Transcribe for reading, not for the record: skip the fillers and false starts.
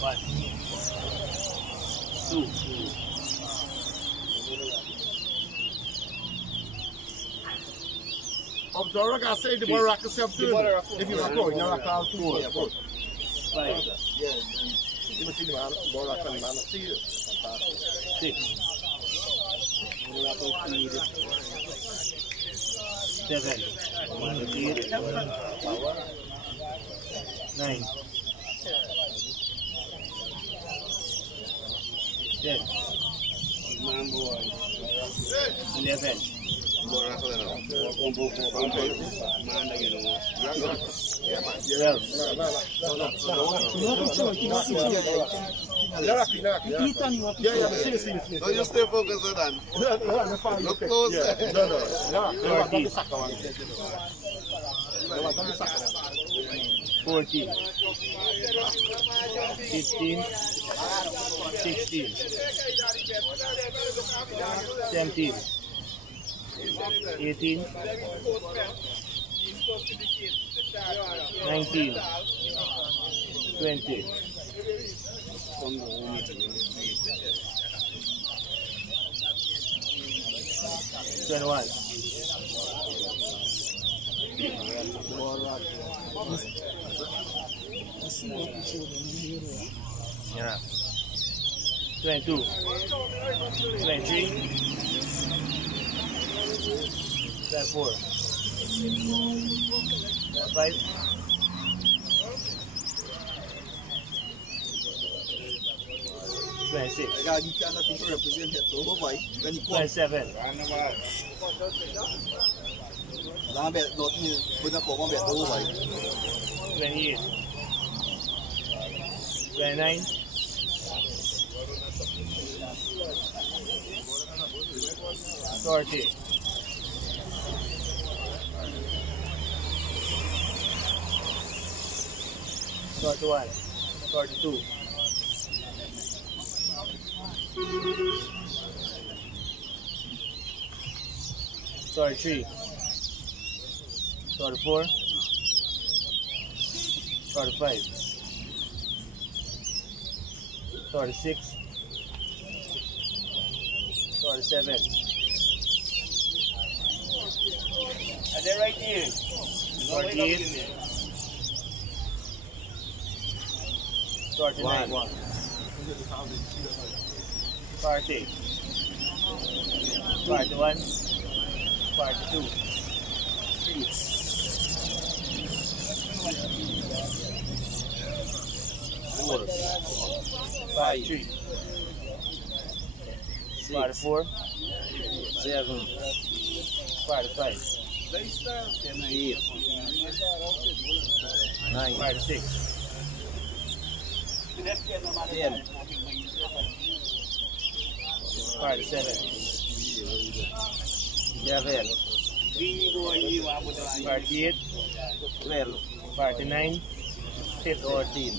One, two. Of the rock, I say the ball rock yourself too. If you rock out, you rock out too. 4, 5, Yeah, you must see the man, ball rock and man, see it. 6, 7, 8, 9, 10, 11. No, you stay focused on that. Look close. No. 14, 15, 16, 17, 18, 19, 20, 21. Yeah. 22, 23, 24, 25, 26, 27, 28, 29, 30, 31, 32, 33, 34, 35, 36, 37. Are they right here? 48, 49, 40, 41, 42, 4, 53, 44, 7, 45, 8, 9, 46, 10, 47, 11, 48, 12, 49, 14.